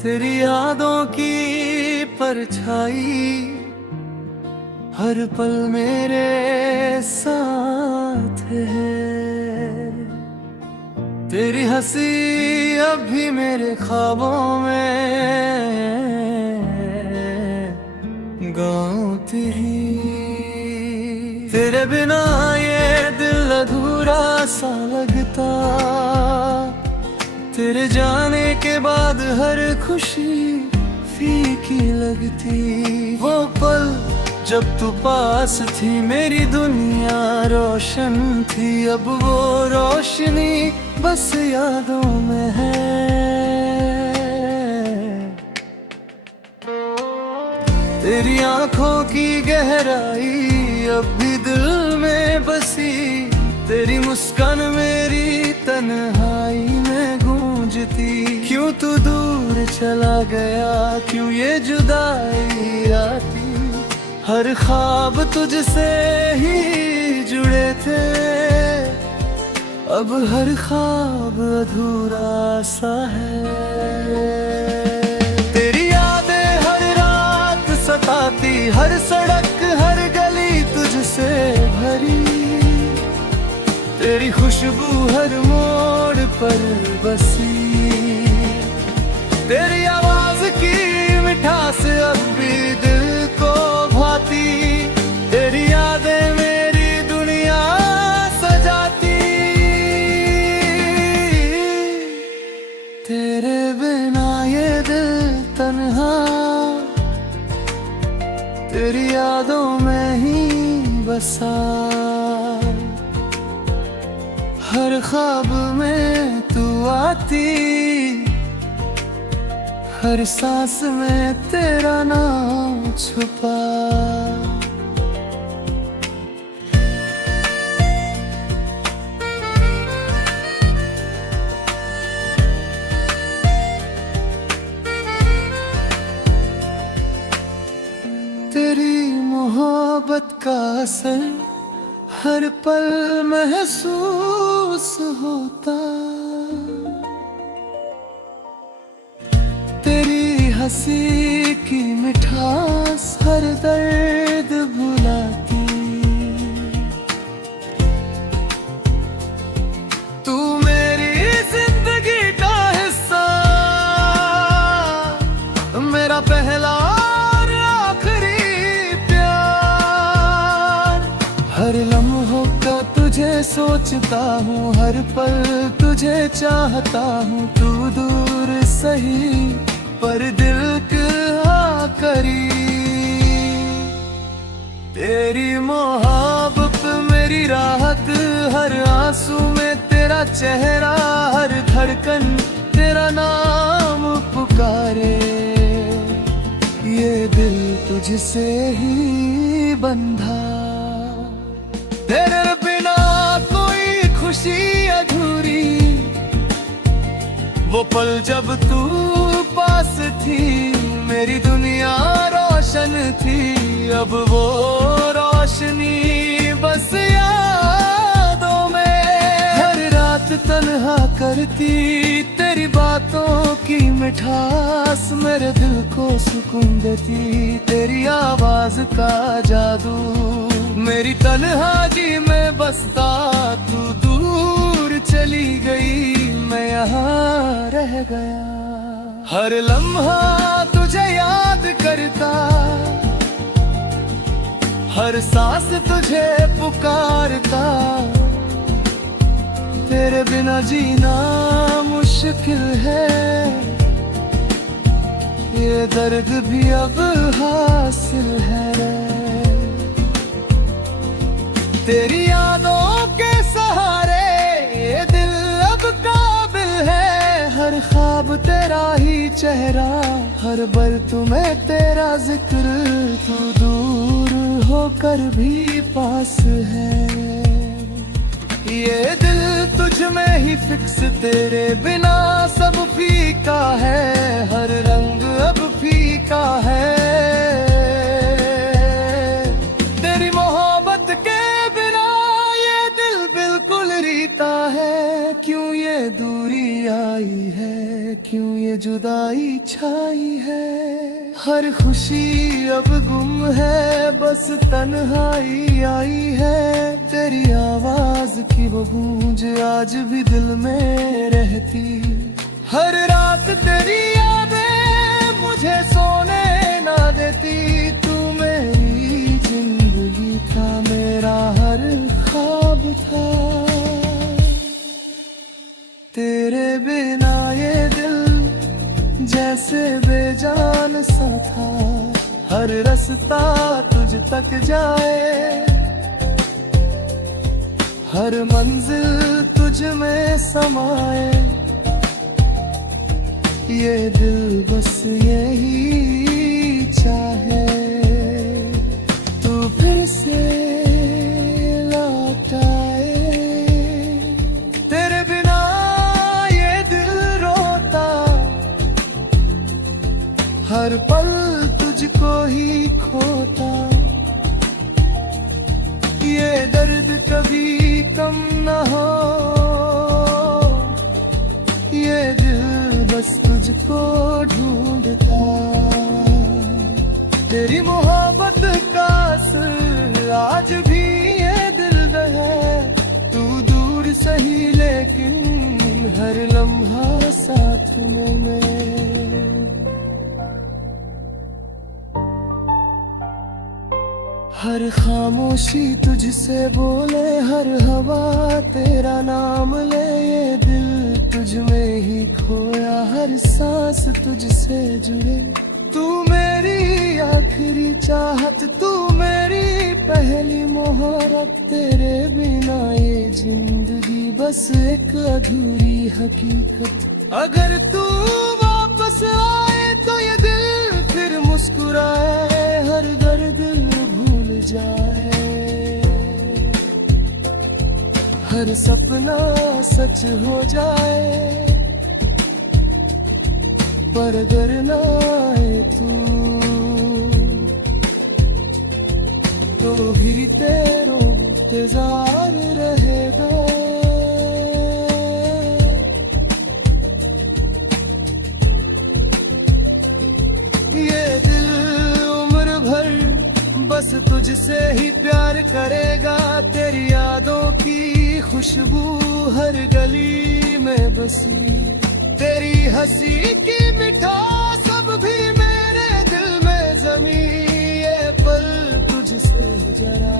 तेरी यादों की परछाई हर पल मेरे साथ है। तेरी हंसी अब भी मेरे ख्वाबों में गाती ही। तेरे बिना ये दिल अधूरा सा लगता, तेरे जाने के बाद हर खुशी फीकी लगती। वो पल जब तू पास थी मेरी दुनिया रोशन थी, अब वो रोशनी बस यादों में है। तेरी आंखों की गहराई अब भी दिल में बसी, तेरी मुस्कान मेरी तन्हाई में गूंजती। क्यों तू दूर चला गया, क्यों ये जुदाई आती, हर ख्वाब तुझसे ही जुड़े थे, अब हर ख्वाब अधूरा सा है। तेरी यादें हर रात सताती, हर सड़क हर गली तुझसे भरी, तेरी खुशबू हर मोड़ पर बसी। तेरी आवाज की मिठास अब भी दिल को भाती, तेरी यादें मेरी दुनिया सजाती। तेरे बिना ये दिल तन्हा, तेरी यादों में ही बसा। हर ख्वाब में तू आती, हर सांस में तेरा नाम छुपा। तेरी मोहब्बत का असर हर पल महसूस होता, तेरी हंसी की मिठास हर दर्द भुलाती। तू मेरी जिंदगी का हिस्सा, मेरा पहला और आखिरी प्यार। हर लम्हों का तुझे सोचता हूँ, हर पल तुझे चाहता हूँ। तू दूर सही पर दिल का करीब, तेरी मोहब्बत मेरी राहत, हर आंसू में तेरा चेहरा, हर धड़कन तेरा नाम पुकारे। ये दिल तुझसे ही बंधा, तेरे बिना कोई खुशी अधूरी। वो पल जब तू पास थी मेरी दुनिया रोशन थी, अब वो रोशनी बस यादों में। हर रात तन्हा करती तेरी बातों की मिठास, मेरे दिल को सुकून देती तेरी आवाज का जादू। मेरी तन्हाई में बसता तू दूर चली गई, मैं यहाँ रह गया। हर लम्हा तुझे याद करता, हर सांस तुझे पुकारता। तेरे बिना जीना मुश्किल है, ये दर्द भी अब हासिल है। तेरी यादों के सहारे ये दिल अब काबिल है, हर ख्वाब तेरा ही चेहरा, हर पल तुम्हें तेरा जिक्र। तू दूर होकर भी पास है, ये दिल तुझ में ही फिक्स, तेरे बिना सब फीका है, हर रंग अब फीका है। तेरी मोहब्बत के बिना ये दिल बिल्कुल रीता है, क्यों ये दूरी आई है। क्यों ये जुदाई छाई है। हर खुशी अब गुम है, बस तन्हाई आई है। तेरी आवाज की वो गूंज आज भी दिल में रहती। हर रात तेरी यादें मुझे सोने ना देती। तू मेरी जिंदगी था, मेरा हर ख्वाब था। तेरे बिना ये दिल जैसे बेजान सा था। हर रास्ता तुझ तक जाए, हर मंजिल तुझ में समाए। ये दिल बस यही चाहे, तू फिर से लौट आए। तेरे बिना ये दिल रोता, हर पल तुझको ही खोता। ये दर्द कभी कम न हो, ये दिल बस तुझको ढूंढता। तेरी मोहब्बत का असर आज भी ये दिल में है। तू दूर सही लेकिन हर लम्हा साथ में मैं। हर खामोशी तुझसे बोले, हर हवा तेरा नाम ले। ये दिल तुझ में ही खोया, हर सांस तुझसे जुड़े। तू मेरी आखिरी चाहत, तू मेरी पहली मोहब्बत। तेरे बिना ये जिंदगी बस एक अधूरी हकीकत। अगर तू वापस आए तो ये दिल फिर मुस्कुराए, हर दर्द भूल जाए। हर सपना सच हो जाए, पर अगर ना आए तू तो भी तेरो इंतजार रहेगा। ये दिल उम्र भर बस तुझसे ही प्यार करेगा। तेरी यादों की खुशबू हर गली में बसी। तेरी हंसी की मिठास अब भी मेरे दिल में जमी। ये पल तुझसे जरा